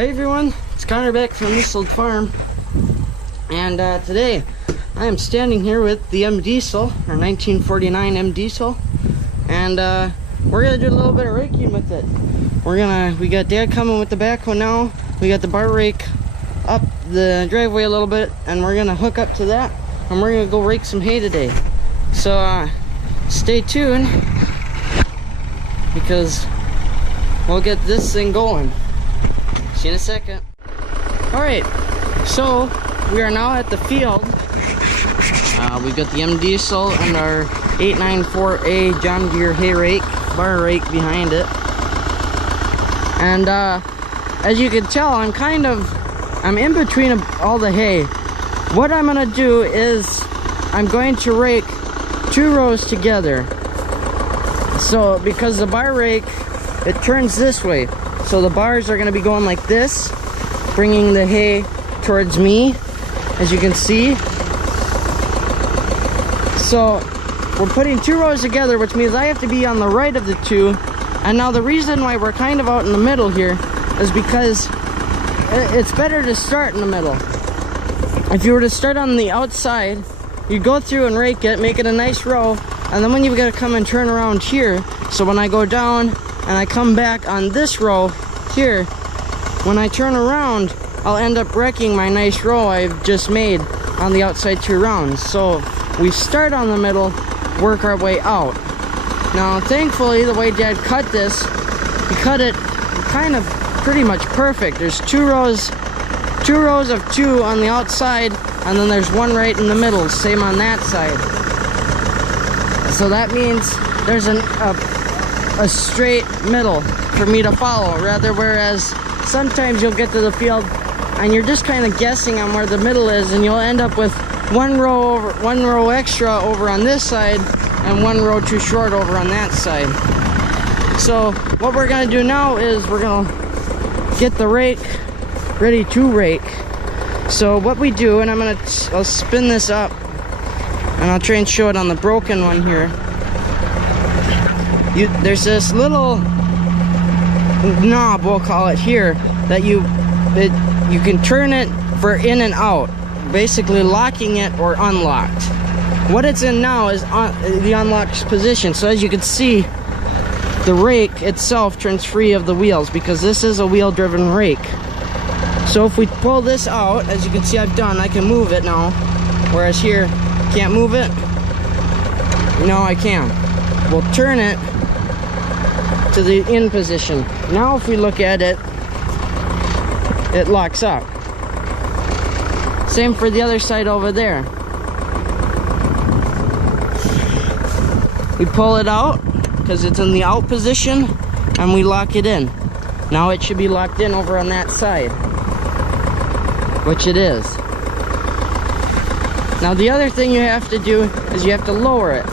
Hey everyone, it's Connor back from this old farm, and today I am standing here with the M Diesel, our 1949 M Diesel, and we're gonna do a little bit of raking with it. We got Dad coming with the backhoe now. We got the bar rake up the driveway a little bit, and we're gonna hook up to that, and we're gonna go rake some hay today. So stay tuned, because we'll get this thing going. See you in a second. Alright, so we are now at the field. We've got the M Diesel and our 894A John Deere hay rake, bar rake behind it. And as you can tell, I'm in between all the hay. What I'm gonna do is I'm going to rake 2 rows together. So because the bar rake, it turns this way. So the bars are going to be going like this, bringing the hay towards me, as you can see. So we're putting 2 rows together, which means I have to be on the right of the 2. And now the reason why we're kind of out in the middle here is because it's better to start in the middle. If you were to start on the outside, you go through and rake it, make it a nice row, and then when you've got to come and turn around here, so when I go down and I come back on this row here, when I turn around, I'll end up wrecking my nice row I've just made on the outside 2 rounds. So we start on the middle, work our way out. Now thankfully, the way Dad cut this, he cut it kind of pretty much perfect. There's 2 rows of 2 on the outside, and then there's 1 right in the middle, same on that side. So that means there's a straight middle for me to follow, whereas sometimes you'll get to the field and you're just kind of guessing on where the middle is, and you'll end up with 1 row extra over on this side and 1 row too short over on that side. So what we're gonna do now is we're gonna get the rake ready to rake. So what we do, and I'll spin this up and I'll try and show it on the broken one here. There's this little knob, we'll call it here, that you can turn it for in and out, basically locking it or unlocked. What it's in now is the unlocked position. So as you can see, the rake itself turns free of the wheels because this is a wheel driven rake. So if we pull this out, as you can see I can move it now, whereas here, can't move it. No, I can. We'll turn it to the in position. Now if we look at it, it locks up. Same for the other side over there. We pull it out because it's in the out position, and we lock it in. Now it should be locked in over on that side, which it is. Now the other thing you have to do is you have to lower it.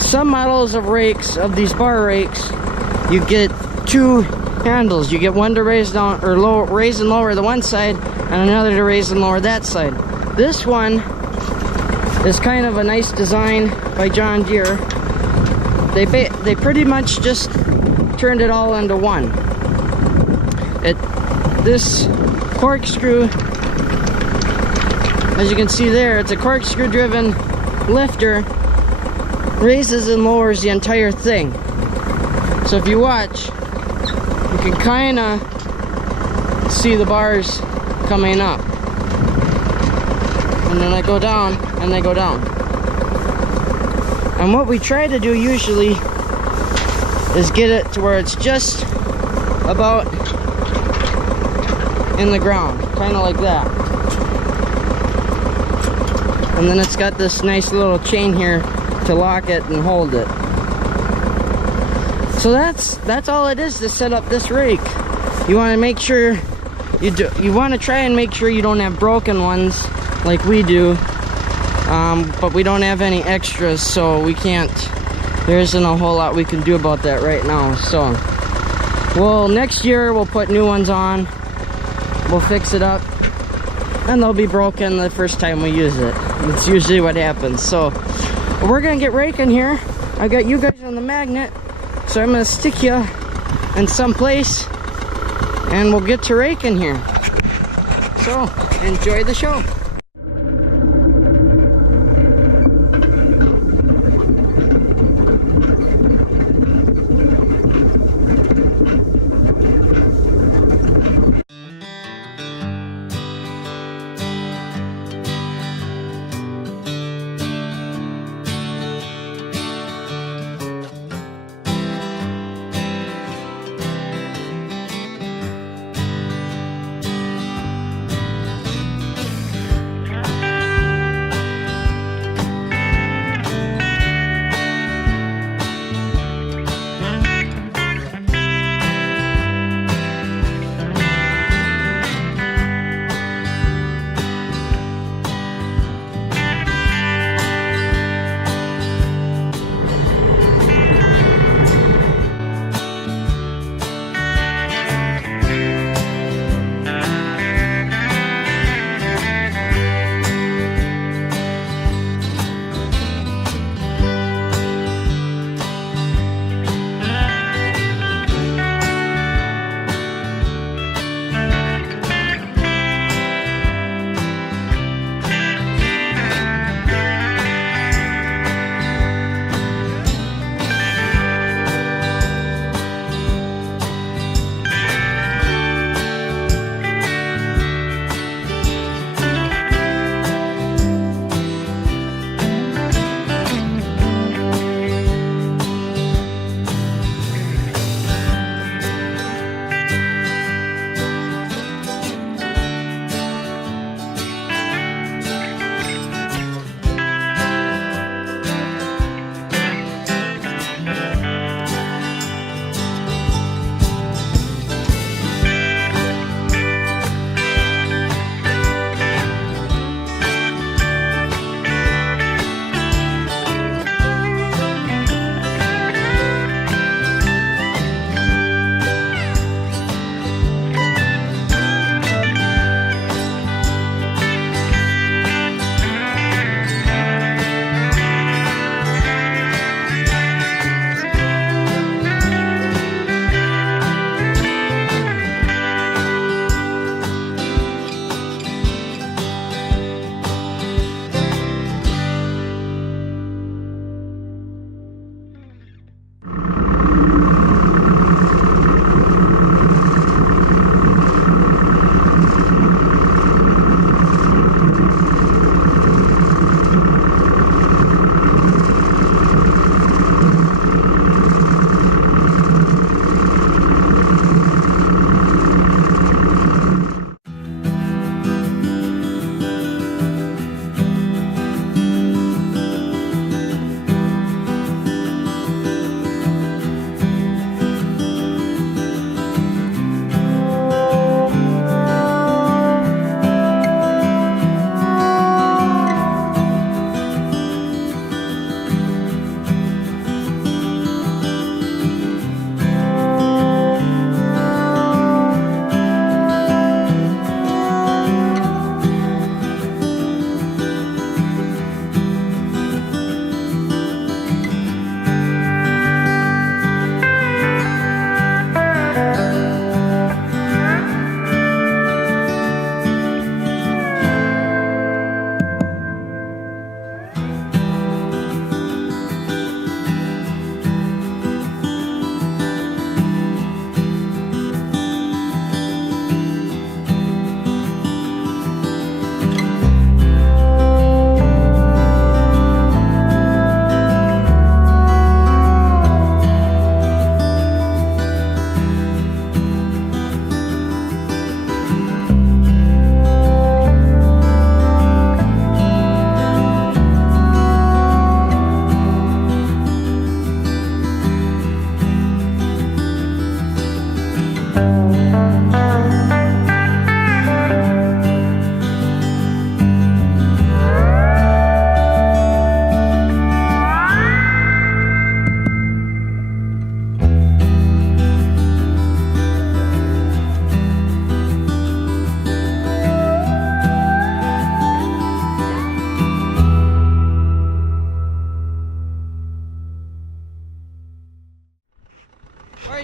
Some models of rakes, of these bar rakes, you get 2 handles. You get one to raise down or raise and lower the one side, and another to raise and lower that side. This one is kind of a nice design by John Deere. They pretty much just turned it all into one. This corkscrew, as you can see there, it's a corkscrew driven lifter, raises and lowers the entire thing. So if you watch, you can kind of see the bars coming up, and then they go down and they go down. And what we try to do usually is get it to where it's just about in the ground, kind of like that. And then it's got this nice little chain here to lock it and hold it. So that's all it is to set up this rake. You want to make sure you want to try and make sure you don't have broken ones like we do, but we don't have any extras, so there isn't a whole lot we can do about that right now. So next year we'll put new ones on, we'll fix it up, and they'll be broken the first time we use it. That's usually what happens. So we're gonna get raking here. I got you guys on the magnet, so I'm gonna stick you in some place and we'll get to raking here. So enjoy the show.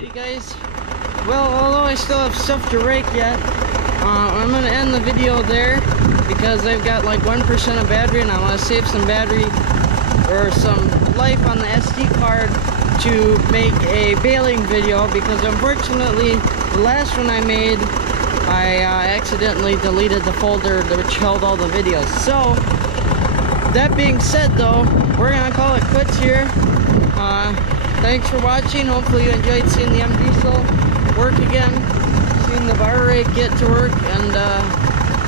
Alrighty guys, well, although I still have stuff to rake yet, I'm gonna end the video there because I've got like 1% of battery and I want to save some battery or some life on the SD card to make a baling video, because unfortunately the last one I made, I accidentally deleted the folder which held all the videos. So that being said though, we're gonna call it quits here. Thanks for watching. Hopefully you enjoyed seeing the M Diesel work again, seeing the bar rake get to work, and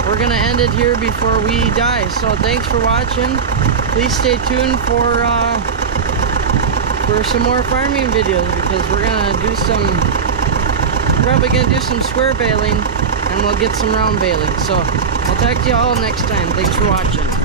we're gonna end it here before we die. So thanks for watching. Please stay tuned for some more farming videos, because we're probably gonna do some square baling and we'll get some round baling. So I'll talk to you all next time. Thanks for watching.